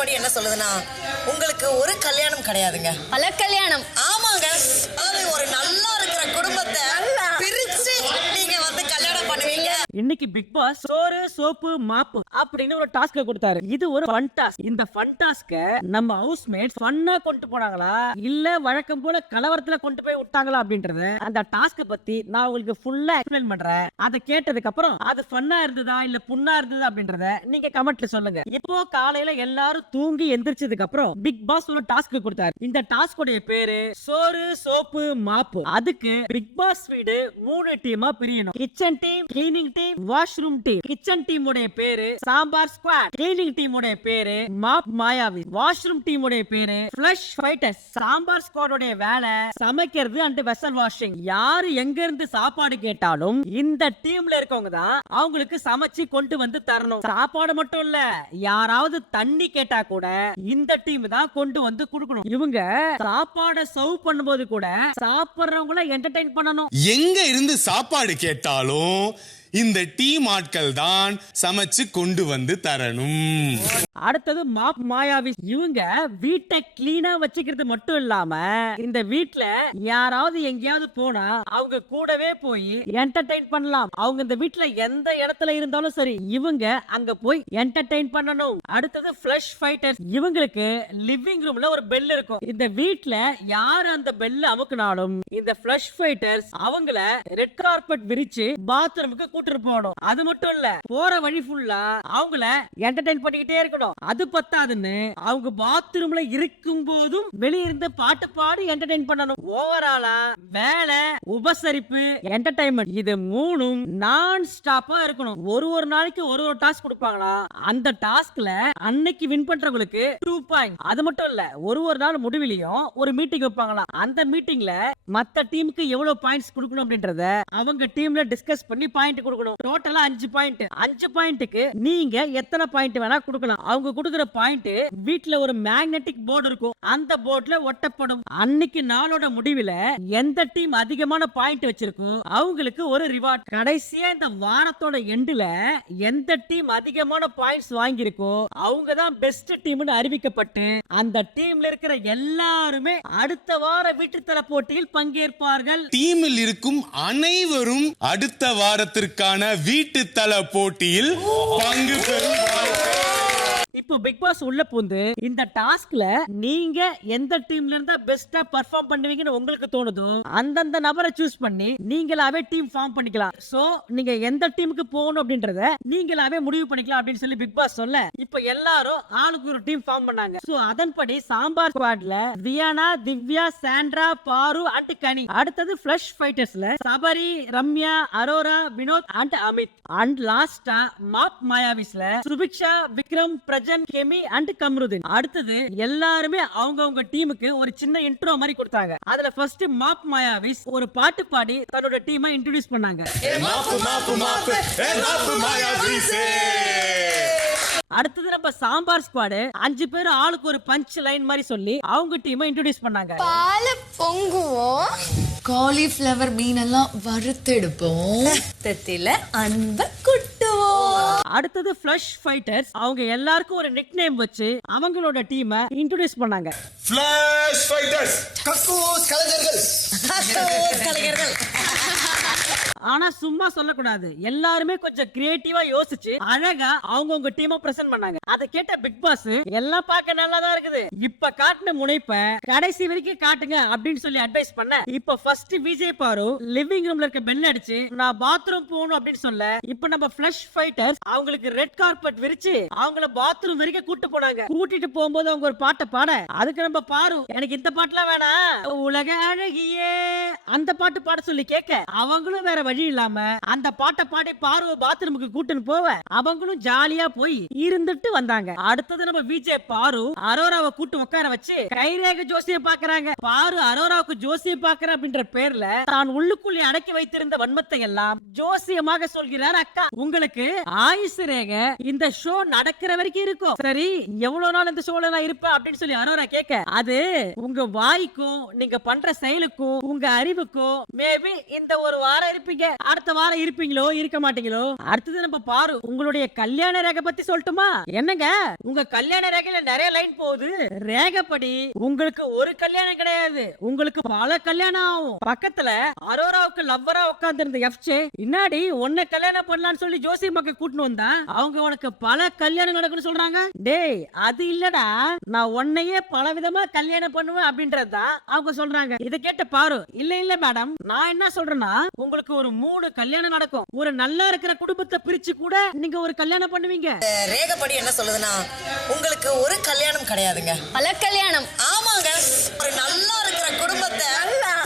படி என்ன சொல்லுதுன்னா, உங்களுக்கு ஒரு கல்யாணம் கிடையாதுங்க, பல கல்யாணம். ஆமாங்க. அதாவது ஒரு நல்லா இருக்கிற குடும்பத்தை பிரிச்சு நீங்க வந்து கல்யாணம் பண்ணுவீங்க. இன்னைக்கு பிக் பாஸ் சோறு சோப்பு மாப்பு அப்படின்னு ஒரு டாஸ்க் கொடுத்தாரு. இது ஒரு ஃபன் டாஸ்க். இந்த ஃபன் டாஸ்க நம்ம ஹவுஸ்மேட்ஸ் ஃபன்னா கொண்டு போனாங்களா இல்ல வழக்கம் போல கலவரத்துல கொண்டு போய் விட்டாங்களா அப்படின்றத அந்த டாஸ்க பத்தி நான் உங்களுக்கு ஃபுல்லா எக்ஸ்பிளைன் பண்றேன். அதை கேட்டதுக்கு அப்புறம் அது ஃபன்னா இருந்ததா இல்ல புண்ணா இருந்ததா அப்படின்றத நீங்க கமெண்ட்ல சொல்லுங்க. இப்போ காலையில எல்லாரும் தூங்கி எந்திரிச்சதுக்கு அப்புறம் பிக் பாஸ் ஒரு டாஸ்க் கொடுத்தாரு. இந்த டாஸ்க் உடைய பேரு சோறு சோப்பு மாப்பு. அதுக்கு பிக் பாஸ் வீடு 3 டீமா பிரியணும். Kitchen team, cleaning team, washroom team. Kitchen team உடைய பேரு சாம்பார் ஸ்குவாட், கிளீனிங் டீம் உடைய பேரு மாப் மாயாவி, வாஷ்ரூம் டீம் உடைய பேரு ஃப்ளஷ் ஃபைட்டர்ஸ். சாம்பார் ஸ்குவாட் உடைய வேலை சமைக்கிறது அண்ட் வெசல் வாஷிங். யாரு எங்க இருந்து சாப்பாடு கேட்டாலும் இந்த டீம்ல இருக்கவங்க தான் அவங்களுக்கு சமைச்சு கொண்டு வந்து தரணும். சாப்பாடு மட்டும் இல்ல, யாராவது தண்ணி கேட்டா கூட இந்த டீம் தான் கொண்டு வந்து கொடுக்கணும். இவங்க சாப்பாட சர்வ் பண்ணும்போது கூட சாப்பிடுறவங்கள என்டர்டெயின் பண்ணணும். எங்க இருந்து சாப்பாடு கேட்டாலும் இந்த டீம் ஆட்கள் தான் சமைச்சு கொண்டு வந்து தரணும். அடுத்தது மாப் மாயாவி. இவங்க வீட்டை கிளீனா வச்சுக்கிறது மட்டும் இல்லாம இந்த வீட்ல யாராவது எங்கேயாவது போனா அவங்க கூடவே போய் என்டர்டெயின் பண்ணலாம். அவங்க இந்த வீட்ல எந்த இடத்துல இருந்தாலும் சரி இவங்க அங்க போய் என்டர்டெயின் பண்ணணும். அடுத்தது ஃப்ளஷ் ஃபைட்டர்ஸ். இவங்களுக்கு லிவிங் ரூம்ல ஒரு பெல் இருக்கும். இந்த வீட்ல யார் அந்த பெல் அமுக்குனாலும் இந்த ஃப்ளஷ் ஃபைட்டர்ஸ் அவங்கள ரெட் கார்பெட் விரிச்சு பாத்ரூமுக்கு கூட்டிட்டு போகணும். அது மட்டும் இல்ல, போற வழி ஃபுல்லா அவங்கள என்டர்டெயின் பண்ணிக்கிட்டே இருக்கணும். அது பத்தாதுன்னு அவங்க பாத்ரூம்ல இருக்கும் போதும் வெளியிருந்து பாட்டு பாடி என்டர்டெயின் பண்ணணும். ஓவராலா வேலை, உபசரிப்பு, என்டர்டெயின்மெண்ட் இது மூணும் நான் ஸ்டாப்பா இருக்கணும். ஒரு நாளைக்கு ஒரு டாஸ்க் கொடுப்பாங்களா, அந்த டாஸ்க்ல அன்னைக்கு வின் பண்றவங்களுக்கு 2 பாயிண்ட். அது மட்டும் இல்ல, ஒரு நாள் முடிவிலையும் ஒரு மீட்டிங் வைப்பாங்களா. அந்த மீட்டிங்ல மத்த டீமுக்கு எவ்வளவு பாயிண்ட்ஸ் கொடுக்கணும் அப்படின்றத அவங்க டீம்ல டிஸ்கஸ் பண்ணி பாயிண்ட் கொடுக்கணும். டோட்டலா 5 பாயிண்ட். 5 பாயிண்ட்க்கு நீங்க எத்தனை பாயிண்ட் வேணா கொடுக்கலாம். அவங்க கொடுக்கிற பாயிண்ட் வீட்ல ஒரு மேக்னெட்டிக் போர்டு இருக்கும். அந்த போர்டுல ஒட்டப்படும். அன்னைக்கு நாளோட முடிவுல எந்த டீம் அதிகமான பாயிண்ட் வச்சிருக்கோ அவங்களுக்கு ஒரு ரிவார்ட். கடைசியா இந்த வாரத்தோட எண்டுல எந்த டீம் அதிகமான பாயிண்ட்ஸ் வாங்கியிருக்கோ அவங்க தான் பெஸ்ட் டீம்னு அறிவிக்கப்பட்டு அந்த டீம்ல இருக்கிற எல்லாருமே அடுத்த வார வீட்டுத்தர போட்டியில் பங்கேற்பார்கள். டீமில் இருக்கும் அனைவரும் அடுத்த வாரத்திற்கான வீட்டு தல போட்டியில் பங்கு பெறும். இப்போ பிக் பாஸ் உள்ள பூந்து இந்த டாஸ்க்ல நீங்க எந்த டீம்ல இருந்தா பெஸ்டா பெர்ஃபார்ம் பண்ணுவீங்கன்னு உங்களுக்கு தோணுதோ அந்தந்த நபரை சூஸ் பண்ணி நீங்களாவே டீம் ஃபார்ம் பண்ணிக்கலாம். சோ நீங்க எந்த டீமுக்கு போகணும் அப்படின்றத நீங்களாவே முடிவு பண்ணிக்கலாம் அப்படின்னு சொல்லி பிக் பாஸ் சொல்ல இப்போ எல்லாரும் ஆளுக்கு ஒரு டீம் ஃபார்ம் பண்ணாங்க. சோ அதன்படி சாம்பார் ஸ்குவாட்ல வியானா, திவ்யா, சாண்ட்ரா, பாரு அண்ட் கனி. அடுத்தது ஃப்ளஷ் ஃபைட்டர்ஸ்ல Sabari, Ramya, Aurora, Vinoth and Amit. And லாஸ்டா மாப் மாயாவிஸ்ல சுபிக்ஷா, விக்ரம், பிரஜன், கெமி அண்ட் கம்ருதீன். அடுத்தது எல்லாருமே அவங்க டீமுக்கு ஒரு சின்ன இன்ட்ரோ மாதிரி கொடுத்தாங்க. அதுல ஃபர்ஸ்ட் மாப் மாயாவிஸ் ஒரு பாட்டு பாடி தன்னோட டீமை இன்ட்ரோடியூஸ் பண்ணாங்க. அடுத்தது நம்ம சாம்பார் ஸ்குவாட் 5 பேர் ஆளுக்கு ஒரு பஞ்ச் லைன் மாதிரி சொல்லி அவங்க டீமை இன்ட்ரோடியூஸ் பண்ணாங்க. பால பொங்குவோம், காலிஃப்ளவர் மீனெல்லாம் வறுத்தெடுப்போம், தத்தில அன்ப குட்டுவோம். அடுத்தது ஃப்ளஷ் ஃபைட்டர்ஸ் அவங்க எல்லாருக்கும் ஒரு நிக் நேம் வச்சு அவங்களோட டீமை இன்ட்ரோடியூஸ் பண்ணாங்க. ஃபிளாஷ் ஃபைட்டர்ஸ், கக்கூஸ் கலைஞர்கள். ஆனா சும்மா சொல்லக்கூடாது, எல்லாருமே கொஞ்சம் கிரியேட்டிவா யோசிச்சு அழகா அவங்க டீமை பிரசன்ட் பண்ணாங்க. அதை கேட்ட பிக் பாஸ் எல்லாம் பார்க்க நல்லா தான் இருக்குது, இப்ப காட்டின முனைப்ப கடைசி வரைக்கும் காட்டுங்க அப்படின்னு சொல்லி அட்வைஸ் பண்ண. இப்ப ஃபர்ஸ்ட் விஜய் பாரு லிவிங் ரூம்ல இருக்க பெல் அடிச்சு நான் பாத்ரூம் போகணும் அப்படின்னு சொல்ல, இப்ப நம்ம ஃப்ளஷ் ஃபைட்டர்ஸ் அவங்களுக்கு ரெட் கார்பெட் விரிச்சு அவங்கள பாத்ரூம் வரைக்கும் கூட்டு போனாங்க. கூட்டிட்டு போகும்போது அவங்க ஒரு பாட்டை பாட, அதுக்கு நம்ம பாரு எனக்கு இந்த பாட்டுலாம் வேணாம், உலக அழகியே அந்த பாட்டு பாட சொல்லி கேட்க அவங்களும் வேற வழி இல்லாம அந்த பாட்டை பாடி பார்வ பாத்ரூமுக்கு கூட்டின்னு போவ அவங்களும் ஜாலியா போய் இருந்துட்டு வந்தாங்க. அடுத்தது நம்ம விஜய் பாரு அரோராவை கூட்டு உட்கார வச்சு கைரேக ஜோசியம் பாக்குறாங்க. பாரு அரோராவுக்கு ஜோசியம் பாக்குற அப்படின்ற பேர்ல தான் உள்ளுக்குள்ளே அடக்கி வைத்திருந்த வன்மத்தை எல்லாம் ஜோசியமாக சொல்கிறார். அக்கா உங்களுக்கு ஆயுசு ரேக இந்த ஷோ நடக்கிற வரைக்கும் இருக்கும், சரி எவ்வளவு நாள் இந்த ஷோல நான் இருப்பேன் அப்படின்னு சொல்லி அரோரா கேட்க, அது உங்க வாய்க்கும் நீங்க பண்ற செயலுக்கும் உங்க அறிவுக்கும் மேபி இந்த ஒரு வாரம் வாரம் இருப்பீங்க, அடுத்த வாரம் இருப்பீங்களோ இருக்க மாட்டீங்களோ. அடுத்தது நம்ம பாரு உங்களுடைய கல்யாண ரேகை பத்தி சொல்லட்டுமா? என்னங்க உங்க கல்யாண ரேகையில நிறைய லைன் போகுது. ரேகைப்படி உங்களுக்கு ஒரு கல்யாணம் கிடையாது, உங்களுக்கு பல கல்யாணம் ஆகும். பக்கத்துல அரோராவுக்கு லவ்வரா உட்கார்ந்து இருந்த எஃப்ஜே இன்னாடி உன்னை கல்யாணம் பண்ணலாம்னு சொல்லி ஜோசி மக்கள் கூட்டின்னு வந்தா அவங்க உனக்கு பல கல்யாணம் நடக்குன்னு சொல்றாங்க. டேய் அது இல்லடா, நான் உன்னையே பல விதமா கல்யாணம் பண்ணுவேன் அப்படின்றதுதான் அவங்க சொல்றாங்க. இத கேட்ட பாரு இல்ல மேடம், நான் என்ன சொல்றேன்னா உங்களுக்கு ஒரு 3 கல்யாணம் நடக்கும். ஒரு நல்லா இருக்கிற குடும்பத்தை பிரிச்சு கூட நீங்க ஒரு கல்யாணம் பண்ணுவீங்க. ரேகைப்படி என்ன சொல்லுதுன்னா உங்களுக்கு ஒரு கல்யாணம் கிடையாதுங்க, பல கல்யாணம். ஆமாங்க. ஒரு நல்லா இருக்கிற குடும்பத்தை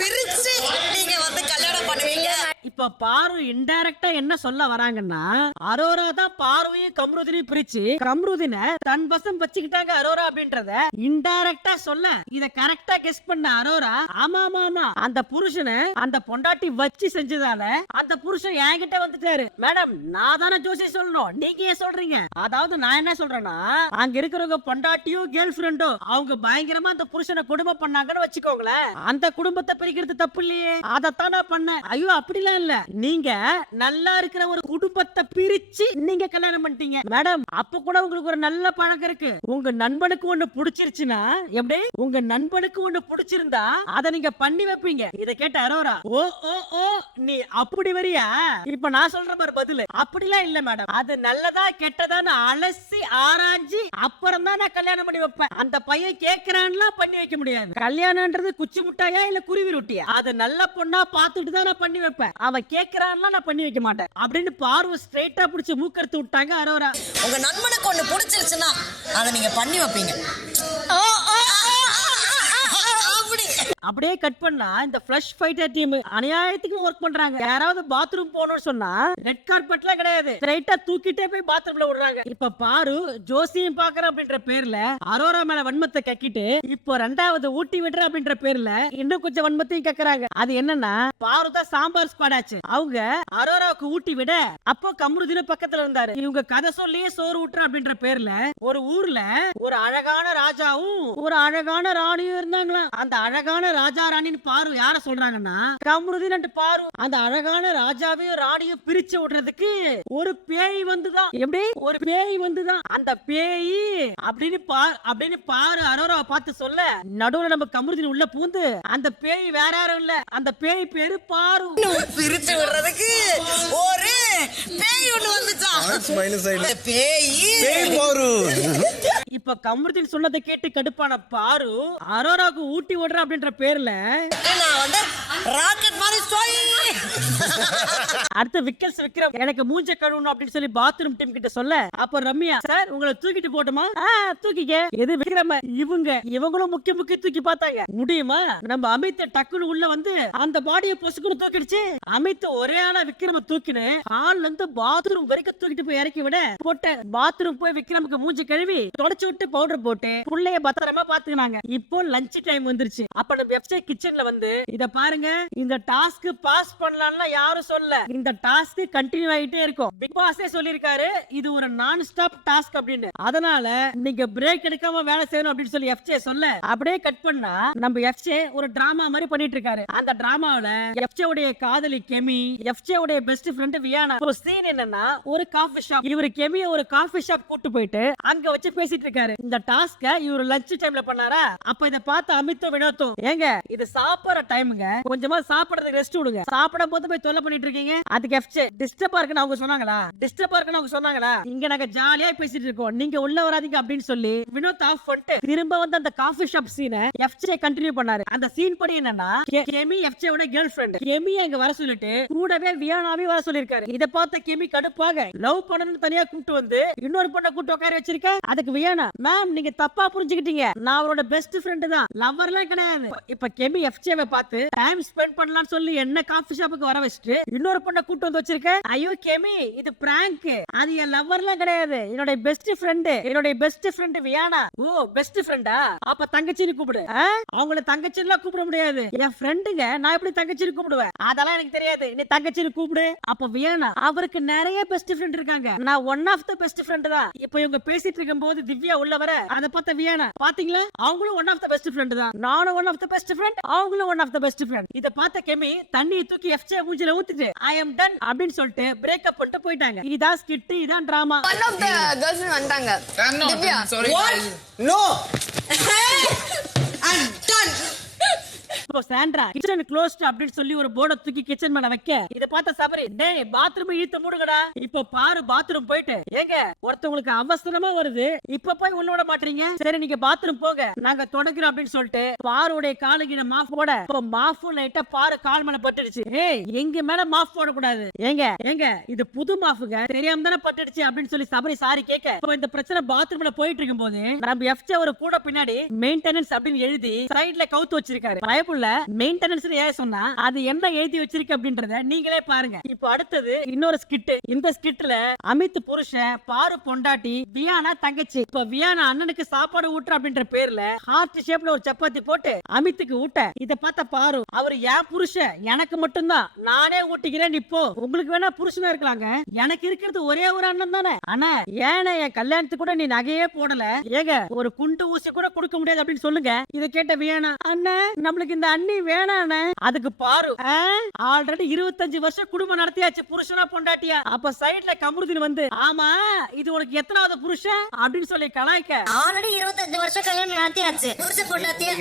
பிரிச்சு நீங்க வந்து கல்யாணம் பண்ணுவீங்க. இப்ப பாரு இன்டைரக்டா என்ன சொல்ல வராங்கன்னா அரோரா தான் பார்வையும் கம்ருதினையும் பிரிச்சு கம்ருதினை தன் வசம் வச்சுக்கிட்டாங்க அரோரா அப்படின்றத இன்டைரக்டா சொல்ல, இத கரெக்டா கெஸ் பண்ண அரோரா ஆமா அந்த புருஷனை அந்த பொண்டாட்டி வச்சு செஞ்சதால அந்த புருஷன் என்கிட்ட வந்துட்டாரு. மேடம் நான் தானே ஜோசி சொல்லணும், நீங்க ஏன் சொல்றீங்க? அதாவது நான் என்ன சொல்றேன்னா அங்க இருக்கிறவங்க பொண்டாட்டியோ கேர்ள் ஃபிரெண்டோ அவங்க பயங்கரமா அந்த புருஷனை குடும்பம் பண்ணாங்கன்னு வச்சுக்கோங்களேன், அந்த குடும்பத்தை பிரிக்கிறது தப்பு இல்லையே, அதைத்தான் நான் பண்ணேன். ஐயோ அப்படிலாம் இல்ல, நீங்க நல்லா இருக்கிற ஒரு குடும்பத்தை பிரிச்சு நீங்க கல்யாணம் பண்ணிட்டீங்க. மேடம் அப்ப கூட உங்களுக்கு ஒரு நல்ல பழக்கம் இருக்கு. உங்க நண்பனுக்கு ஒண்ணு பிடிச்சிருச்சுன்னா எப்படி, உங்க நண்பனுக்கு ஒண்ணு பிடிச்சிருந்தா அதை நீங்க பண்ணி வைப்பீங்க. இத கேட்ட அரோரா ஓ ஓ ஓ நீ அப்படி வரியா? இப்ப நான் சொல்ற மாதிரி பதில் அப்படிலாம் இல்ல மேடம், அது நல்லதா கெட்டதான்னு அலசி ஆராய்ச்சி அப்புறம் தான் நான் கல்யாணம் பண்ணி வைப்பேன். அந்த பையன் கேக்குறான்ல பண்ணி வைக்க முடியாது. கல்யாணம்ன்றது குச்சி முட்டாயா இல்ல குருவி ரொட்டியா, அது நல்ல பொண்ணா பார்த்துட்டு தான் நான் பண்ணி வைப்பேன். அவன் கேக்குறான்ல நான் பண்ணி வைக்க மாட்டேன் அப்படின்னு பார்வை ஸ்ட்ரைட்டா பிடிச்சு மூக்கறுத்து விட்டாங்க அரோரா. உங்க நண்பனுக்கு ஒண்ணு பிடிச்சிருச்சுன்னா அதை நீங்க பண்ணி வைப்பீங்க. அப்படியே கட் பண்ணா இந்த ஃப்ளஷ் ஃபைட்டர் டீம் அநியாயத்துக்கு ஒர்க் பண்றாங்க. யாராவது பாத்ரூம் போகணும்னு சொன்னா ரெட் கார்பெட்லாம் கிடையாது, ஸ்ட்ரைட்டா தூக்கிட்டே போய் பாத்ரூம்ல விடுறாங்க. இப்ப பாரு ஜோசியம் பாக்குற அப்படின்ற பேர்ல அரோரா மேல வன்மத்தை கக்கிட்டு இப்போ 2வது ஊட்டி விடுற அப்படின்ற பேர்ல இன்னும் கொஞ்சம் வன்மத்தையும் கக்குறாங்க. அது என்னன்னா பாரு தான் சாம்பார் ஸ்குவாட் ஆச்சு. அவங்க அரோராவுக்கு ஊட்டி விட அப்போ கம்ருதின பக்கத்துல இருந்தாரு. இவங்க கதை சொல்லியே சோறு ஊட்டுற அப்படின்ற பேர்ல ஒரு ஊர்ல ஒரு அழகான ராஜாவும் ஒரு அழகான ராணியும் இருந்தாங்களாம். அந்த அழகான ராஜா ராணின்னு பாரு யார சொல்றாங்கன்னா கம்ருதீன் பாரு. அந்த அழகான ராஜாவையும் ராணியும் பிரிச்சு விடுறதுக்கு ஒரு பேய் வந்துதான். எப்படி ஒரு பேய் வந்துதான். அந்த பேய் அப்படின்னு பாரு அரோராவை பார்த்து சொல்ல நடுவுல நம்ம கம்ருதீன் உள்ள பூந்து அந்த பேய் வேற யாரும் இல்ல, அந்த பேய் பேரு பாரு. பிரிச்சு விடுறதுக்கு ஒரு பேய் ஒண்ணு வந்துச்சான். பேய் பாரு. இப்ப கம்ருதீன் சொன்னதை கேட்டு கடுப்பான பாரு அரோராவுக்கு ஊட்டி விடுற அப்படின்ற பேர்ல நான் வந்து ராக்கெட் மாதிரி அடுத்த விக்கல்ஸ் விக்ரம் எனக்கு மூஞ்ச கழுவணும் அப்படின்னு சொல்லி பாத்ரூம் டீம் கிட்ட சொல்ல அப்ப ரம்யா சார் உங்களை தூக்கிட்டு போட்டுமா? தூக்கிக்க. எது விக்ரம இவங்களும் முக்கிய தூக்கி பார்த்தாங்க. முடியுமா? நம்ம அமித் டக்குனு உள்ள வந்து அந்த பாடியை பொசுக்குன்னு தூக்கிடுச்சு. அமித் ஒரே ஆளா விக்ரம தூக்கினு ஹால்ல இருந்து பாத்ரூம் வரைக்கும் தூக்கிட்டு போய் இறக்கி விட போட்ட பாத்ரூம் போய் விக்ரமுக்கு மூஞ்சி கழுவி தொடச்சு விட்டு பவுடர் போட்டு புள்ளைய பத்திரமா பாத்துக்கினாங்க. இப்போ லஞ்ச் டைம் வந்துருச்சு. அப்ப நம்ம வெப்சைட் கிச்சன்ல வந்து இத பாருங்க, இந்த டாஸ்க் பாஸ் பண்ணலாம்னா யாரும் சொல்ல, இந்த டாஸ்க் கண்டினியூ ஆயிட்டே இருக்கும். பிக் பாஸே சொல்லிருக்காரு இது ஒரு நான் ஸ்டாப் டாஸ்க் அப்படின்னு. அதனால நீங்க பிரேக் எடுக்காம வேலை செய்யணும் அப்படின்னு சொல்லி எஃப்ஜே சொல்ல அப்படியே கட் பண்ணா நம்ம எஃப்ஜே ஒரு டிராமா மாதிரி பண்ணிட்டு இருக்காரு. அந்த டிராமாவுல எஃப்ஜே உடைய காதலி கெமி, எஃப்ஜே உடைய பெஸ்ட் ஃப்ரெண்ட் வியானா. ஒரு சீன் என்னன்னா ஒரு காஃபி ஷாப், இவரு கெமிய ஒரு காஃபி ஷாப் கூட்டு போயிட்டு அங்க வச்சு பேசிட்டு இருக்காரு. இந்த டாஸ்க இவரு லஞ்ச் டைம்ல பண்ணாரா? அப்ப இத பார்த்து அமித்தும் வினோத்தும் ஏங்க இது சாப்பிடுற டைமுங்க, கொஞ்சமா சாப்பிடுறதுக்கு ரெஸ்ட் விடுங்க, சாப்பிடும் போது போய் தொல்லை பண்ணிட்டு இருக்கீங்க. அதுக்கு எஃப்ஜே டிஸ்டர்பா இருக்குன்னு அவங்க சொன்னாங்களா? டிஸ்டர்பா இருக்குன்னு அவங்க சொன்னாங்களா? இங்க நாங்க ஜாலியா பேசிட்டு இருக்கோம், நீங்க உள்ள வராதீங்க அப்படின்னு சொல்லி வினோத் ஆஃப் பண்ணிட்டு திரும்ப வந்து அந்த காஃபி ஷாப் சீனை எஃப்ஜே கண்டினியூ பண்ணாரு. அந்த சீன் படி என்னன்னா கெமி எஃப்ஜே உடைய கேர்ள் ஃபிரெண்ட் கெமி அங்க வர சொல்லிட்டு கூடவே வியானாவே வர சொல்லிருக்காரு. இத பார்த்த கெமி கடுப்பாக லவ் பண்ணணும்னு தனியா கூப்பிட்டு வந்து இன்னொரு பொண்ணை கூப்பிட்டு உட்கார வச்சிருக்க. அதுக்கு வியானா மேம் நீங்க தப்பா புரிஞ்சுக்கிட்டீங்க, நான் அவரோட பெஸ்ட் ஃப்ரெண்ட் தான், லவ்வர்லாம் கிடையாது. இப்ப கெமி எஃப்ஜேவை பார்த்து டைம் ஸ்பெண்ட் பண்ணலாம்னு சொல்லி என்ன காஃபி ஷாப்புக்கு வர வச்சிட்டு இன்னொரு பொண்ணை கூப்பிட்டு வந்து வச்சிருக்க. ஐயோ கெமி இது பிராங்க், அது என் லவ்வர்லாம் கிடையாது, என்னோட பெஸ்ட் ஃப்ரெண்ட், என்னோட பெஸ்ட் ஃப்ரெண்ட் வியானா. ஓ பெஸ்ட் ஃப்ரெண்டா? அப்ப தங்கச்சின்னு கூப்பிடு. அவங்கள தங்கச்சின்லாம் கூப்பிட முடியாது, என் ஃப்ரெண்டுங்க, நான் எப்படி தங்கச்சின்னு கூப்பிடுவேன்? அதெல்லாம் எனக்கு தெரியாது, நீ தங்கச்சின்னு கூப்பிடு. அப்ப வியானா அவருக்கு நிறைய பெஸ்ட் ஃப்ரெண்ட் இருக்காங்க, நான் one of the best friend தான். இப்ப இவங்க பேசிட்டு இருக்கும் போது திவ்யா உள்ள வர அதை பார்த்த வியானா பாத்தீங்களா அவங்களும் one of the best friend தான், நானும் one of the best best friend, அவங்களும் one of the best friend. இத பார்த்த கெமி தண்ணியை தூக்கி எஃப்ஜே மூஞ்சில ஊத்திட்டு ஐ அம் டன் அப்படின்னு சொல்லிட்டு பிரேக்கப் பண்ணிட்டு போயிட்டாங்க. இதான் ஸ்கிட், இதான் drama. One of the girls வந்தாங்க. திவ்யா. No I'm done. இப்போ சாண்ட்ரா கிச்சன் க்ளோஸ்ட் அப்படின்னு சொல்லி ஒரு போர்டை தூக்கி கிச்சன் மேல வைக்க இத பார்த்த சபரி, டேய் பாத்ரூம் இழுத்து மூடுங்கடா. இப்போ பாரு பாத்ரூம் போயிட்டு, ஏங்க ஒருத்தவங்களுக்கு அவசரமா வருது, இப்ப போய் உள்ள விட மாட்டீங்க, சரி நீங்க பாத்ரூம் போங்க நாங்க தொடங்குறோம் அப்படின்னு சொல்லிட்டு பாருடைய காலுக்கு மாஃப் போட, இப்போ மாஃப் லைட்டா பாரு கால் மேல பட்டுடுச்சு. ஏய் எங்க மேல மாஃப் போட கூடாது, ஏங்க இது புது மாஃபுங்க, தெரியாம தானே பட்டுடுச்சு அப்படின்னு சொல்லி சபரி சாரி கேட்க, இப்போ இந்த பிரச்சனை பாத்ரூம்ல போயிட்டு இருக்கும் போது நம்ம எஃப்ஜே ஒரு கூட பின்னாடி மெயின்டெனன்ஸ் அப்படின்னு எழுதி சைடுல கவுத்து வச்சிருக்காரு. பயப்புள்ள மெயின்டெனன்ஸ் ஏன் சொன்னா அது என்ன எழுதி வச்சிருக்கு அப்படின்றத நீங்களே பாருங்க. இப்போ அடுத்தது இன்னொரு ஸ்கிட். இந்த ஸ்கிட்ல அமித் புருஷன், பாரு பொண்டாட்டி, வியானா தங்கச்சி. இப்போ வியானா அண்ணனுக்கு சாப்பாடு ஊட்டுற அப்படின்ற பேர்ல ஹார்ட் ஷேப்ல ஒரு சப்பாத்தி போட்டு அமித்துக்கு ஊட்ட, இத பார்த்த பாரு அவர் என் புருஷன், எனக்கு மட்டும்தான், நானே ஊட்டிக்கிறேன், இப்போ உங்களுக்கு வேணா புருஷனா இருக்கலாங்க, எனக்கு இருக்கிறது ஒரே ஒரு அண்ணன் தானே, ஆனா ஏன்னா என் கல்யாணத்துக்கு கூட நீ நகையே போடல, ஏங்க ஒரு குண்டு ஊசி கூட கொடுக்க முடியாது அப்படின்னு சொல்லுங்க. இத கேட்ட வியானா, அண்ணன் நம்மளுக்கு இந்த அண்ணி வேணானே. அதுக்கு பாரு, ஆல்ரெடி 25 வருஷம் குடும்பம் நடத்தியாச்சு புருஷனா பொண்டாட்டியா. அப்ப சைடுல கமருதீன் வந்து, ஆமா இது உனக்கு எத்தனாவது புருஷன் அப்படின்னு சொல்லி கலாய்க்க, ஆல்ரெடி 25 வருஷம் கல்யாணம் நடத்தியாச்சு புருஷன் பொண்டாட்டியா.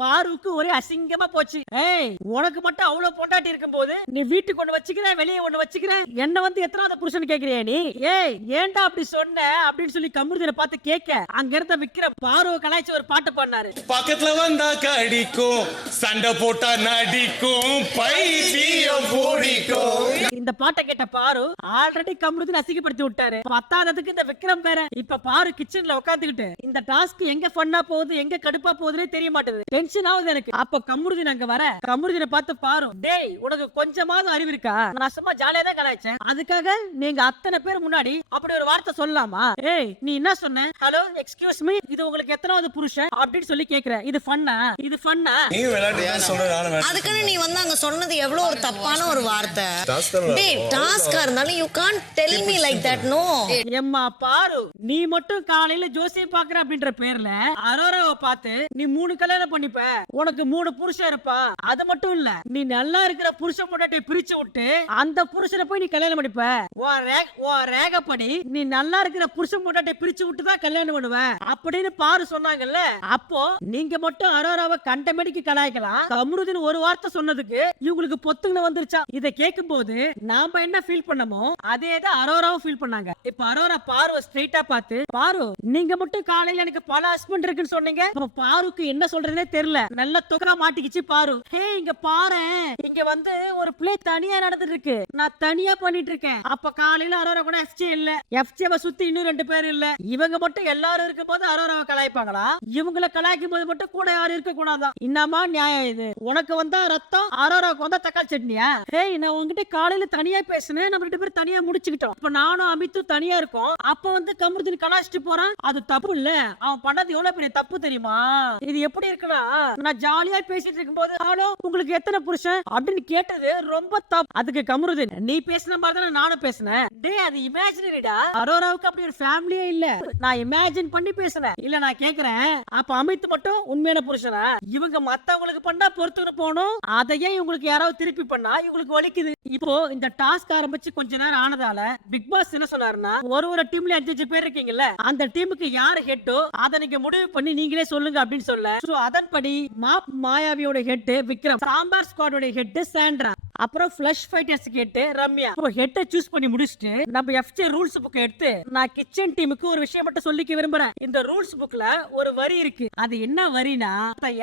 பாருக்கு ஒரே அசிங்கமா போச்சு. ஏய் உனக்கு மட்டும் அவ்வளவு பொண்டாட்டி இருக்கும் போது நீ வீட்டுக்கு ஒண்ணு வச்சுக்கிற, வெளியே ஒண்ணு வச்சுக்கிற, என்ன வந்து எத்தனாவது புருஷன் கேக்குறியா நீ? ஏய் ஏன்டா அப்படி சொன்ன அப்படின்னு சொல்லி கமருதீனை பார்த்து கேட்க, அங்க இருந்த விக்ரம் பாரு கலாய்ச்சி ஒரு பாட்டு பண்ணாரு. பக்கத்துல வந்தா கடிக்கும், சண்டை போட்டா நடிக்கும், பைத்தியம் பிடிக்கும். இந்த பாட்டை கேட்ட பாரு ஆல்ரெடி கமருதீன் அசிங்கப்படுத்தி விட்டாரு, பத்தாததுக்கு இந்த விக்ரம் வேற. இப்ப பாரு கிச்சன்ல உட்காந்துக்கிட்டு இந்த டாஸ்க் எங்க ஃபன்னா போகுது எங்க கடுப்பா போகுதுன்னே தெரிய மாட்டேது, டென்ஷன் ஆகுது எனக்கு. அப்ப கமருதீன் அங்க வர, கமருதீனை பார்த்து பாரு, டேய் உனக்கு கொஞ்சமாவது அறிவு இருக்கா, நான் சும்மா ஜாலியா தான் கலாய்ச்சேன், அதுக்காக நீங்க அத்தனை பேர் முன்னாடி அப்படி ஒரு வார்த்தை சொல்லலாமா? ஏய் நீ என்ன சொன்ன, ஹலோ எக்ஸ்கியூஸ் மீ இது உங்களுக்கு எத்தனாவது புருஷன் அப்படின்னு சொல்லி கேக்குற, இது ஃபன்னா? இது ஃபன்னா? நீ விளையாட்டு ஏன் சொல்ற? அதுக்குன்னு நீ வந்து அங்க சொன்னது எவ்வளவு ஒரு தப்பான ஒரு வார்த்தை. டேய் டாஸ்கா இருந்தாலும் you can't tell me like that, no. எம்மா பாரு, நீ மட்டும் காலையில ஜோசியம் பாக்குற அப்படின்ற பேர்ல அரோராவை பார்த்து நீ 3 கல்யாணம் பண்ணிப்ப, உனக்கு 3 புருஷன் இருப்பா. அது மட்டும் இல்ல, நீ நல்லா இருக்கிற புருஷன் பொண்டாட்டியை பிரிச்சு விட்டு அந்த புருஷனை போய் நீ கல்யாணம் பண்ணிப்ப. உன் ரேகப்படி நீ நல்லா இருக்கிற புருஷன் பொண்டாட்டியை பிரிச்சு விட்டு தான் கல்யாணம் பண்ணுவ அப்படின்னு பாரு சொன்னாங்கல்ல. அப்போ நீங்க மட்டும் அரோராவை கண்டமேடிக்கு கலாய்க்கலாம், கமருதீன் ஒரு வார்த்தை சொன்னதுக்கு இவங்களுக்கு பொத்துங்க வந்துருச்சா. இத கேட்கும் போது நாம என்ன ஃபீல் பண்ணமோ அதே தான் அரோராவும் ஃபீல் பண்ணாங்க. இப்ப அரோரா பாரு ஸ்ட்ரைட்டா பார்த்து, பாரு நீங்க மட்டும் காலையில எனக்கு பல ஹஸ்பண்ட் இருக்குன்னு சொன்னீங்க, பாருக்கு என்ன சொல்றதுனே தெரியல, நல்ல தொக்கா மாட்டிக்கிச்சு பாரு. ஹே இங்க பாரு, இங்க வந்து ஒரு பிளே தனியா நடந்துட்டு இருக்கு, நான் தனியா பண்ணிட்டு இருக்கேன். அப்ப காலையில அரோரா கூட எஃப்ஜே இல்ல, எஃப்ஜேவை சுத்தி இன்னும் 2 பேர் இல்ல, இவங்க மட்டும் எல்லாரும் இருக்கும் போது அரோராவை கலாய்ப்பாங்களா? இவங்கள கலாய்க்கும் போது மட்டும் கூட யாரும் இருக்க கூடாதா? என்னமா நியாயம் இது? உனக்கு வந்தா ரத்தம், அரோராவுக்கு வந்தா தக்காளி சட்னியா? ஹேய் நான் உங்ககிட்ட காலையில தனியா பேசினேன், நம்ம 2 பேரும் தனியா முடிச்சுக்கிட்டோம், இப்ப நானும் அமித்தும் தனியா இருக்கோம், அப்ப வந்து கமருதீன் கலாய்ச்சிட்டு போறான், அது தப்பு இல்ல, அவன் பண்ணது எவ்வளவு பெரிய தப்பு தெரியுமா? இது எப்படி இருக்குன்னா, நான் ஜாலியா பேசிட்டு இருக்கும்போது ஹலோ உங்களுக்கு எத்தனை புருஷன் அப்படின்னு கேட்டது ரொம்ப தப்பு. அதுக்கு கமருதீன், நீ பேசின மாதிரி தானே நானும் பேசினேன், டே அது இமேஜினரிடா, அரோராவுக்கு அப்படி ஒரு ஃபேமிலியே இல்ல, நான் இமேஜின் பண்ணி பேசினேன். இல்ல நான் கேக்குறேன், அப்ப அமித் மட்டும் உண்மையான புருஷனா? இவங்க மத்தவங்களுக்கு பண்ணா பொறுத்துன்னு போகணும், அதையே இவங்களுக்கு யாராவது திருப்பி பண்ணா இவங்களுக்கு வலிக்குது. இப்போ இந்த டாஸ்க் ஆரம்பிச்சு கொஞ்ச நேரம் ஆனதால பிக் பாஸ் என்ன சொன்னாருன்னா, ஒரு டீம்ல 5 பேர் இருக்கீங்கல்ல, அந்த டீமுக்கு யாரு ஹெட்டோ அதை நீங்க முடிவு பண்ணி நீங்களே சொல்லுங்க அப்படின்னு சொல்ல, சோ அதன்படி மாப் மாயாவியோட ஹெட் விக்ரம், சாம்பார் ஸ்குவாடோட ஹெட் சாண்ட்ரா, அப்புறம் ஃபிளஷ் ஃபைட்டர்ஸ் ஹெட் ரம்யா. இப்போ ஹெட்டை சூஸ் பண்ணி முடிச்சிட்டு நம்ம எஃப்ஜே ரூல்ஸ் புக் எடுத்து நான் கிச்சன் டீமுக்கு ஒரு விஷயம் மட்டும் சொல்லிக்க விரும்புறேன். இந்த ரூல்ஸ் புக்ல ஒரு வரி இருக்கு, அது என்ன வரினா,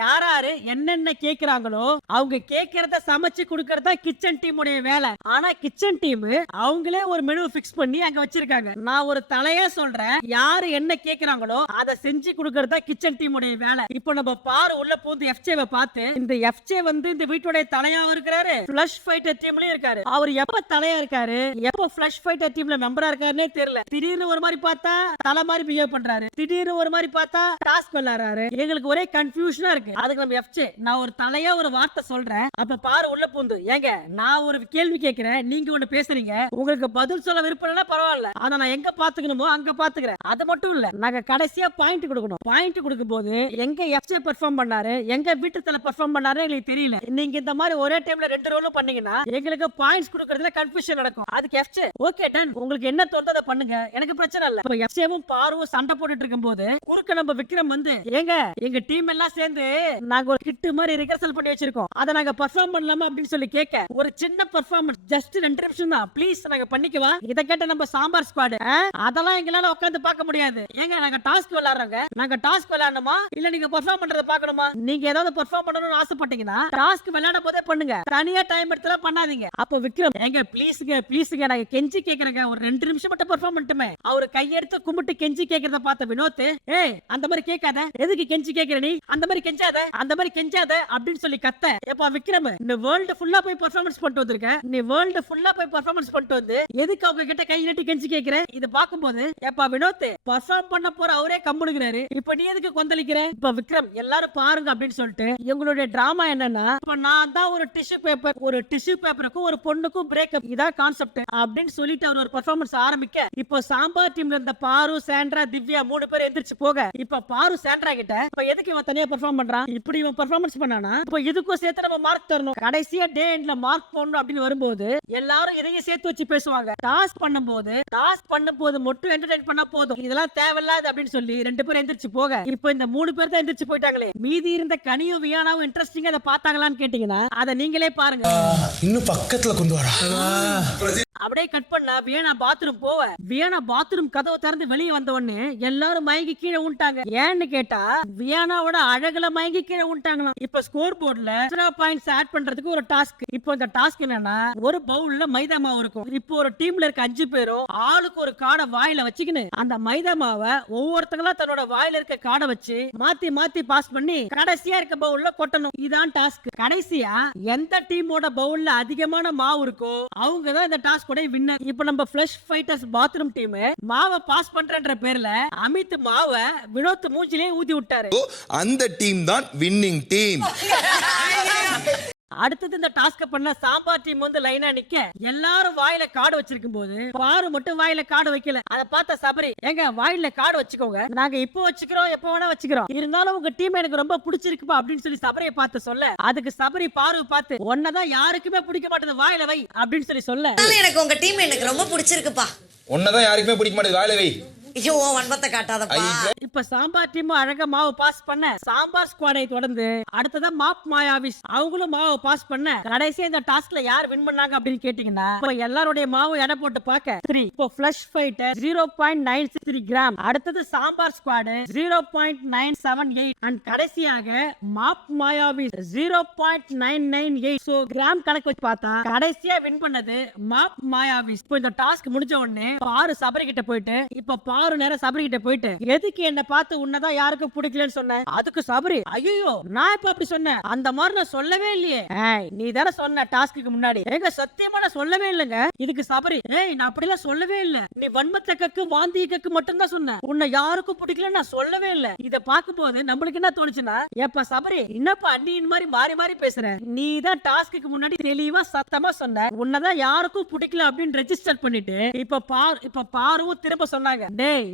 யாராரு என்னென்ன கேக்குறாங்களோ அவங்க கேக்குறத சமைச்சு கொடுக்கறதா கிச்சன் டீம் உடைய வேலை. ஆனா கிச்சன் டீம் அவங்களே ஒரு மெனு பிக்ஸ் பண்ணி அங்க வச்சிருக்காங்க. நான் ஒரு தலையா சொல்றேன், யாரு என்ன கேக்குறாங்களோ அதை செஞ்சு கொடுக்கறதா கிச்சன் டீம் உடைய வேலை. இப்போ நம்ம பாரு உள்ள போந்து எஃப்ஜேவை பார்த்து, இந்த எஃப்ஜே வந்து இந்த வீட்டுடைய தலையாவும் இருக்கிறாரு, ஃபிளஷ் ஃபைட்டர் டீம்லயும் இருக்காரு. அவர் எப்ப தலையா இருக்காரு, எப்ப ஃபிளஷ் ஃபைட்டர் டீம்ல மெம்பரா இருக்காருன்னே தெரியல. திடீர்னு ஒரு மாதிரி பார்த்தா தலை மாதிரி பிஹேவ் பண்றாரு, திடீர்னு ஒரு மாதிரி பார்த்தா டாஸ்க் விளையாடுறாரு, எங்களுக்கு ஒரே கன்ஃபியூஷனா இருக்கு. அதுக்கு நம்ம எஃப்ஜே, நான் ஒரு தலையா ஒரு வார்த்தை சொல்றேன், அப்ப பாரு உள்ள பூந்து, ஏங்க நான் ஒரு கேள்வி கேட்கிறேன், நீங்க ஒண்ணு பேசுறீங்க, உங்களுக்கு பதில் சொல்ல விருப்பம் இல்ல பரவாயில்ல, அத நான் எங்க பாத்துக்கணுமோ அங்க பாத்துக்கிறேன். அது மட்டும் இல்ல, நாங்க கடைசியா பாயிண்ட் கொடுக்கணும். பாயிண்ட் கொடுக்கும் போது எங்க எஃப்ஜே பெர்ஃபார்ம் பண்ணாரு, எங்க வீட்டு தல பெர்ஃபார்ம் பண்ணாரு எங்களுக்கு தெரியல. நீங்க இந்த மாதிரி ஒரே டைம்ல 2 ரோலும் பண்ணீங்கன்னா எங்களுக்கு பாயிண்ட்ஸ் கொடுக்கறதுல கன்ஃபியூஷன் நடக்கும். அதுக்கு எஃப்ஜே ஓகே டன், உங்களுக்கு என்ன தோணுதோ அதை பண்ணுங்க, எனக்கு பிரச்சனை இல்ல. இப்போ எஃப்ஜேவும் பாருவும் சண்டை போட்டுட்டு இருக்கும்போது குறுக்க நம்ம விக்ரம் வந்து, எங்க டீம் எல்லாம் சேர்ந்து நாங்க ஒரு கிட்டு மாதிரி ரிஹர்சல் பண்ணி வச்சிருக்கோம், அதை நாங்க பெர்ஃபார்ம் பண்ணலாமா அப்படின்னு சொல்லி கேட்க, ஒரு சின்ன பெர்ஃபார்மன்ஸ் ஜஸ்ட் 2 நிமிஷம் தான் ப்ளீஸ் நாங்க பண்ணிக்குவா. இத கேட்ட நம்ம சாம்பார் ஸ்குவாட் அதெல்லாம் எங்களால உட்கார்ந்து பார்க்க முடியாது. நாங்க டாஸ்க் விளையாடுறோங்க, நாங்க டாஸ்க் விளையாடணுமா இல்ல நீங்க பெர்ஃபார்ம் பண்றத பார்க்கணுமா? நீங்க ஏதாவது பெர்ஃபார்ம் பண்ணணும்னு ஆசைப்பட்டீங்கன்னா டாஸ்க் விளையாட போதே பண்ணுங்க, தனியா டைம் எடுத்துல பண்ணாதீங்க. அப்ப விக்ரம் ப்ளீஸ்ங்க நாங்க கெஞ்சி கேக்குறேங்க, ஒரு 2 நிமிஷம் மட்டும் பெர்ஃபார்ம் பண்ணட்டுமே. அவர் கையெடுத்து கும்பிட்டு கெஞ்சி கேக்குறத பார்த்த வினோத், அந்த மாதிரி கேட்காத, எதுக்கு கெஞ்சி கேக்குற நீ, அந்த மாதிரி கெஞ்சாத அப்படின்னு சொல்லி கத்த. ஏப்பா விக்ரம், இந்த வேர்ல்ட் ஃபுல்லா போய் பெர்ஃபார்மன்ஸ் பண்ணிட்டு வந்திருக்க, நீ வேர்ல்ட் ஃபுல்லா போய் பெர்ஃபார்மன்ஸ் பண்ணிட்டு வந்து எதுக்கு அவங்க கிட்ட கை நீட்டி கெஞ்சி கேக்குற? இது பாக்கும்போது ஏப்பா வினோத், பெர்ஃபார்ம் பண்ண போற அவரே கம்முனுக்குறாரு, இப்ப நீ எதுக்கு கொந்தளிக்கிற? இப்ப விக்ரம் எல்லாரும் பாருங்க அப்படின்னு சொல்லிட்டு எங்களுடைய டிராமா என்னன்னா, இப்ப நான் தான் ஒரு டிஷ்யூ பேப்பருக்கும் ஒரு பொண்ணுக்கும் பிரேக்கப், இதான் கான்செப்ட் அப்படின்னு சொல்லிட்டு அவர் ஒரு பெர்ஃபார்மன்ஸ் ஆரம்பிக்க, இப்போ சாம்பார் டீம்ல இருந்த பாரு, சாண்ட்ரா, திவ்யா 3 பேர் எந்திரிச்சு போக, இப்ப பாரு சாண்ட்ரா கிட்ட இப்ப எதுக்கு இவன் தனியா பெர்ஃபார்ம் பண்றான், இப்படி இவன் பெர்ஃபார்மன்ஸ் பண்ணானா இப்ப இதுக்கும் சேர்த்து நம்ம மார்க் தரணும், கடைசியா டே எண்ட்ல மார்க் போடணும் அப்படின்னு வரும்போது எல்லாரும் இதையும் சேர்த்து வச்சு பேசுவாங்க. டாஸ்க் பண்ணும்போது மட்டும் என்டர்டெயின் பண்ணா போதும், இதெல்லாம் தேவையில்லாது அப்படின்னு சொல்லி 2 பேர் எந்திரிச்சு போக, இப்போ இந்த 3 பேர் தான் எந்திரிச்சு போயிட்டாங்களே, மீதி இருந்த கனியும் வியானாவும் இன்ட்ரெஸ்டிங்கா அதை பார்த்தாங்களான்னு கேட்டீங்கன்னா அதை நீங்களே பாருங்க. இன்னும் பக்கத்துல கொண்டு வரா. அப்படியே கட் பண்ணா வியானா பாத்ரூம் போவ, வியானா பாத்ரூம் கதவை திறந்து வெளியே வந்த உடனே எல்லாரும் மயங்கி கீழே உண்டாங்க. ஏன்னு கேட்டா வியானாவோட அழகுல மயங்கி கீழே உண்டாங்களாம். இப்ப ஸ்கோர் போர்டுல எக்ஸ்ட்ரா பாயிண்ட்ஸ் ஆட் பண்றதுக்கு ஒரு டாஸ்க். இப்போ இந்த டாஸ்க் என்னன்னா, ஒரு பவுல்ல மைதா மாவு இருக்கும். இப்போ ஒரு டீம்ல இருக்க 5 பேரும் ஆளுக்கு ஒரு காடை வாயில வச்சுக்கின்னு அந்த மைதா மாவை ஒவ்வொருத்தங்களா தன்னோட வாயில இருக்க காடை வச்சு மாத்தி பாஸ் பண்ணி கடைசியா இருக்க பவுல்ல கொட்டணும். இதான் டாஸ்க். கடைசியா எந்த டீமோட பவுல்ல அதிகமான மாவு இருக்கோ அவங்க தான் இந்த டாஸ்க் கூட வின்னர். இப்போ நம்ம ஃபிளஷ் ஃபைட்டர்ஸ் பாத்ரூம் டீம் மாவை பாஸ் பண்றன்ற பேர்ல அமித் மாவை வினோத் மூஞ்சிலே ஊதி விட்டாரு. அந்த டீம் தான் வின்னிங் டீம். அடுத்தது இந்த டாஸ்க் பண்ண சாம்பார் டீம் வந்து லைனா நிக்க, எல்லாரும் வாயில கார்டு வச்சிருக்கும் போது பாரு மட்டும் வாயில கார்டு வைக்கல. அத பார்த்த சபரி, எங்க வாயில கார்டு வச்சுக்கோங்க, நாங்க இப்போ வச்சுக்கிறோம், எப்ப வேணா வச்சுக்கிறோம், இருந்தாலும் உங்க டீம் எனக்கு ரொம்ப பிடிச்சிருக்குப்பா அப்படின்னு சொல்லி சபரியை பார்த்து சொல்ல, அதுக்கு சபரி பாரு பார்த்து, ஒன்னதான் யாருக்குமே பிடிக்க மாட்டேது வாயில வை அப்படின்னு சொல்லி சொல்ல, எனக்கு உங்க டீம் எனக்கு ரொம்ப பிடிச்சிருக்குப்பா, ஒன்னதான் யாருக்குமே பிடிக்க மாட்டேது வாயில வை. ஐயோ வன்பத்தை காட்டாதப்பா. இப்ப சாம்பார் டீம் அழகா மாவு பாஸ் பண்ண, சாம்பார் ஸ்குவாடை தொடர்ந்து அடுத்ததான் மாப் மாயாவிஸ் அவங்களும் மாவு பாஸ் பண்ண, கடைசியா இந்த டாஸ்க்ல யார் வின் பண்ணாங்க அப்படின்னு கேட்டீங்கன்னா, இப்ப எல்லாருடைய மாவு எடை போட்டு பார்க்க 3. இப்போ ஃபிளஷ் ஃபைட்டர் 0.963 கிராம், அடுத்தது சாம்பார் ஸ்குவாட் 0.978 அண்ட் கடைசியாக மாப் மாயாவிஸ் 0.998. சோ கிராம் கணக்கு வச்சு பார்த்தா கடைசியா வின் பண்ணது மாப் மாயாவிஸ். இப்போ இந்த டாஸ்க் முடிஞ்ச உடனே பாரு சபரி கிட்ட போயிட்டு, இப்ப பாரு நேரம் சபரி கிட்ட போயிட்டு, எதுக்கு என்ன பார்த்து உன்னதான் யாருக்கும் பிடிக்கலன்னு சொன்ன? அதுக்கு சபரி, ஐயோ நான் இப்ப அப்படி சொன்னேன், அந்த மாதிரி நான் சொல்லவே இல்லையே. நீ தானே சொன்ன டாஸ்க்கு முன்னாடி. எங்க சத்தியமா நான் சொல்லவே இல்லைங்க. இதுக்கு சபரி, நான் அப்படிலாம் சொல்லவே இல்ல, நீ வன்மத்தக்கு வாந்திக்கு மட்டும் தான் சொன்ன, உன்னை யாருக்கும் பிடிக்கல நான் சொல்லவே இல்ல. இத பாக்கும்போது நம்மளுக்கு என்ன தோணுச்சுன்னா, ஏப்பா சபரி என்னப்பா அண்ணியின் மாதிரி மாறி மாறி பேசுற, நீ தான் டாஸ்க்கு முன்னாடி தெளிவா சத்தமா சொன்ன, உன்னதான் யாருக்கும் பிடிக்கல அப்படின்னு ரெஜிஸ்டர் பண்ணிட்டு இப்ப பாருவும் திரும்ப சொன்னாங்க,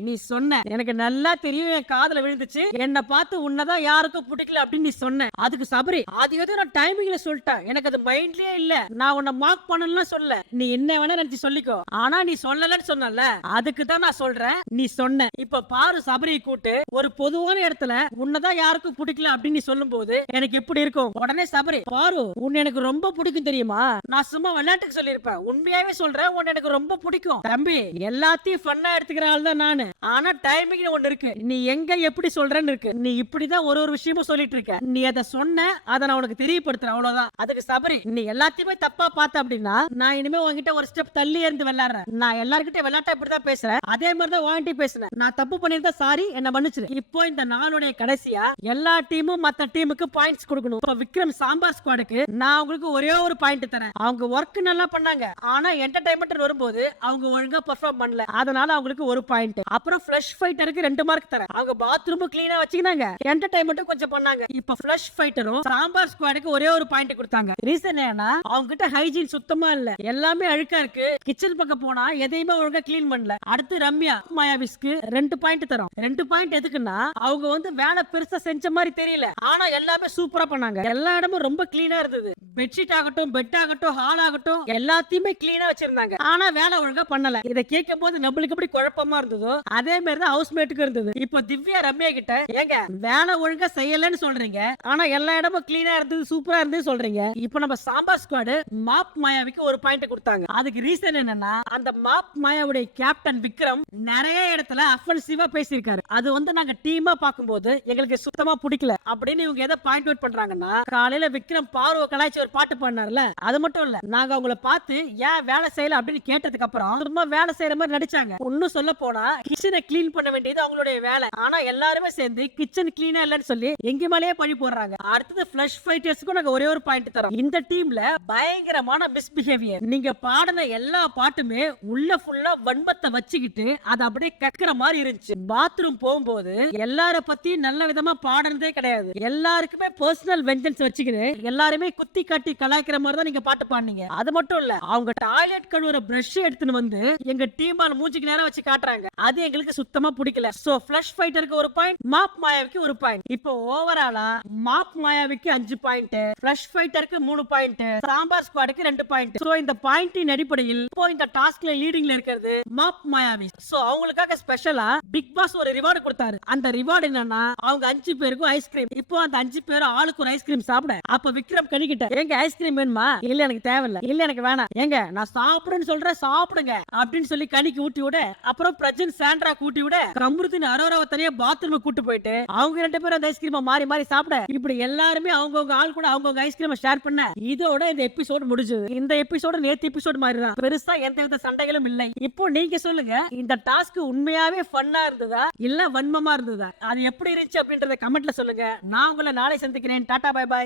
நீ சொன்ன எனக்கு நல்லா தெரியும், என் காதுல விழுந்துச்சு, என்ன பார்த்து உன்னதான் யாருக்கும் பிடிக்கல அப்படின்னு நீ சொன்ன. அதுக்கு சபரி, அது ஏதோ நான் டைமிங்ல சொல்லிட்டேன், எனக்கு அது மைண்ட்லயே இல்ல, நான் உன்னை மார்க் பண்ணலாம் சொல்ல, நீ என்ன வேணா நினைச்சு சொல்லிக்கோ, ஆனா நீ சொல்லலன்னு சொன்னல, அதுக்கு தான் நான் சொல்றேன் நீ சொன்ன. இப்ப பாரு சபரியை கூட்டு ஒரு பொதுவான இடத்துல உன்னதான் யாருக்கும் பிடிக்கல அப்படின்னு நீ சொல்லும் போது எனக்கு எப்படி இருக்கும்? உடனே சபரி, பாரு உன்னை எனக்கு ரொம்ப பிடிக்கும் தெரியுமா, நான் சும்மா விளையாட்டுக்கு சொல்லிருப்பேன், உண்மையாவே சொல்றேன் உன்னை எனக்கு ரொம்ப பிடிக்கும் தம்பி, எல்லாத்தையும் ஃபன்னா எடுத்துக்கிற ஆள் தான் நானு, ஆனா டைமிங் ஒண்ணு இருக்கு, நீ எங்க எப்படி சொல்றன்னு இருக்கு, நீ இப்படிதான் ஒரு விஷயமும் சொல்லிட்டு இருக்க, நீ அதை சொன்ன, அதை நான் உனக்கு தெரியப்படுத்துறேன் அவ்வளவுதான். அதுக்கு சபரி, நீ எல்லாத்தையுமே தப்பா பார்த்த அப்படின்னா நான் இனிமே உன்கிட்ட ஒரு ஸ்டெப் தள்ளி இருந்து விளையாடுறேன், நான் எல்லார்கிட்ட விளையாட்டா இப்படிதான் பேசுறேன், அதே மாதிரிதான் வாண்டி பேசுறேன், நான் தப்பு பண்ணிருந்தா சாரி என்ன மன்னிச்சிரு. இப்போ இந்த நாளுடைய கடைசியா எல்லா டீமும் மத்த டீமுக்கு பாயிண்ட்ஸ் கொடுக்கணும். இப்போ விக்ரம் சாம்பார் ஸ்குவாடுக்கு நான் உங்களுக்கு ஒரே ஒரு பாயிண்ட் தரேன், அவங்க ஒர்க் நல்லா பண்ணாங்க, ஆனா என்டர்டைன்மெண்ட் வரும்போது அவங்க ஒழுங்கா பெர்ஃபார்ம் பண்ணல, அதனால அவங்களுக்கு ஒரு பாயிண்ட். பாயிண்ட். அப்புறம் ஃப்ளஷ் ஃபைட்டருக்கு 2 மார்க் தரேன். அவங்க பாத்ரூம் கிளீனா வச்சுக்கினாங்க, என்டர்டைன்மெண்ட்டும் கொஞ்சம் பண்ணாங்க. இப்ப ஃப்ளஷ் ஃபைட்டரும் சாம்பார் ஸ்குவாடுக்கு ஒரே ஒரு பாயிண்ட் கொடுத்தாங்க. ரீசன் ஏன்னா அவங்க கிட்ட ஹைஜீன் சுத்தமா இல்ல, எல்லாமே அழுக்கா இருக்கு. கிச்சன் பக்கம் போனா எதையுமே ஒழுங்கா கிளீன் பண்ணல. அடுத்து ரம்யா மாயாவிஸ்க்கு 2 பாயிண்ட் தரோம். 2 பாயிண்ட் எதுக்குன்னா அவங்க வந்து வேலை பெருசா செஞ்ச மாதிரி தெரியல, ஆனா எல்லாமே சூப்பரா பண்ணாங்க. எல்லா இடமும் ரொம்ப கிளீனா இருந்தது. பெட்ஷீட் ஆகட்டும், பெட் ஆகட்டும், ஹால் ஆகட்டும், எல்லாத்தையுமே கிளீனா வச்சிருந்தாங்க. ஆனா வேலை ஒழுங்கா பண்ணல. இதை கேட்கும் போது நம்மளுக்கு எப்படி குழப்பமா இருந்ததோ அதே மாதிரி தான் ஹவுஸ் மேட்டுக்கு இருந்தது. இப்போ திவ்யா ரம்யா கிட்ட ஏங்க வேலை ஒழுங்கா செய்யலன்னு சொல்றீங்க, ஆனா எல்லா இடமும் கிளீனா இருந்தது, சூப்பரா இருந்தது சொல்றீங்க. இப்போ நம்ம சாம்பார் ஸ்குவாடு மாப் மாயாவிக்கு ஒரு பாயிண்ட் கொடுத்தாங்க. அதுக்கு ரீசன் என்னன்னா அந்த மாப் மாயாவுடைய கேப்டன் விக்ரம் நிறைய இடத்துல அஃபென்சிவா பேசியிருக்காரு. அது வந்து நாங்க டீமா பார்க்கும்போது எங்களுக்கு சுத்தமா பிடிக்கல அப்படின்னு இவங்க எதை பாயிண்ட் அவுட் பண்றாங்கன்னா, காலையில விக்ரம் பார்வை கலாய்ச்சி ஒரு பாட்டு பாடினார்ல, அது மட்டும் இல்ல, நாங்க அவங்கள பார்த்து ஏன் வேலை செய்யல அப்படின்னு கேட்டதுக்கு அப்புறம் சும்மா வேலை செய்யற மாதிரி நடிச்சாங்க. இன்னும் சொல்ல போனா கிச்சனை கிளீன் பண்ண வேண்டியது அவங்களுடைய வேலை, ஆனா எல்லாருமே சேர்ந்து கிச்சன் கிளீனா இல்லன்னு சொல்லி எங்க மேலேயே பழி போடுறாங்க. அடுத்தது ஃப்ளஷ் ஃபைட்டர்ஸ்க்கு நாங்க ஒரே ஒரு பாயிண்ட் தரோம். இந்த டீம்ல பயங்கரமான மிஸ்பிஹேவியர். நீங்க பாடின எல்லா பாட்டுமே உள்ள ஃபுல்லா வன்மத்தை வச்சுக்கிட்டு அது அப்படியே கக்குற மாதிரி இருந்துச்சு. பாத்ரூம் போகும்போது எல்லார பத்தி நல்ல விதமா பாடுறதே கிடையாது. எல்லாருக்குமே பர்சனல் வெஞ்சன்ஸ் வச்சுக்கிட்டு எல்லாருமே குத்தி காட்டி கலாய்க்கிற மாதிரி தான் நீங்க பாட்டு பாடுனீங்க. அது மட்டும் இல்ல, அவங்க டாய்லெட் கழுவுற பிரஷ் எடுத்துன்னு வந்து எங்க டீமால மூஞ்சிக்கு நேரா வச்சு காட்டுறாங்க. அது எங்களுக்கு சுத்தமா பிடிக்கல. சோ ஃப்ளஷ் ஃபைட்டருக்கு ஒரு பாயிண்ட், மாப் மாயாவிக்கு ஒரு பாயிண்ட். இப்போ ஓவராலா மாப் மாயாவிக்கு 5 பாயிண்ட், ஃப்ளஷ் ஃபைட்டருக்கு 3 பாயிண்ட், சாம்பார் ஸ்குவாடுக்கு 2 பாயிண்ட். சோ இந்த பாயிண்டின் அடிப்படையில் இப்போ இந்த டாஸ்க்ல லீடிங்ல இருக்கிறது மாப் மாயாவி. சோ அவங்களுக்காக ஸ்பெஷலா பிக் பாஸ் ஒரு ரிவார்டு கொடுத்தாரு. அந்த ரிவார்டு என்னன்னா அவங்க 5 பேருக்கும் ஐஸ்கிரீம். இப்போ அந்த 5 பேரும் ஆளுக்கு ஒரு ஐஸ்கிரீம் சாப்பிட. அப்ப விக்ரம் கணிக்கிட்ட, எங்க ஐஸ்கிரீம் வேணுமா? இல்ல எனக்கு தேவையில்ல. இல்ல எனக்கு வேணாம். எங்க நான் சாப்பிடுன்னு சொல்றேன், சாப்பிடுங்க அப்படின்னு சொல்லி கணிக்கு ஊட்டி விட, அப்புறம் பிரஜன் சாண்ட்ரா கூட்டி விட, கம்ருத்தின் அரோராவை தனியா பாத்ரூம் கூட்டு போயிட்டு அவங்க 2 பேரும் அந்த ஐஸ்கிரீமை மாறி மாறி சாப்பிட, இப்படி எல்லாருமே அவங்கவுங்க ஆள் கூட அவங்கவுங்க ஐஸ்கிரீமை ஷேர் பண்ண, இதோட இந்த எபிசோட் முடிஞ்சது. இந்த எபிசோட நேத்து எபிசோட் மாதிரி தான், பெருசா எந்த வித சண்டைகளும் இல்லை. இப்போ நீங்க சொல்லுங்க, இந்த டாஸ்க் உண்மையாவே ஃபன்னா இருந்ததா இல்ல வன்மமா இருந்ததா? அது எப்படி இருந்துச்சு அப்படின்றத கமெண்ட்ல சொல்லுங்க. நான் உங்களை நாளை சந்திக்கிறேன். Tata, bye bye.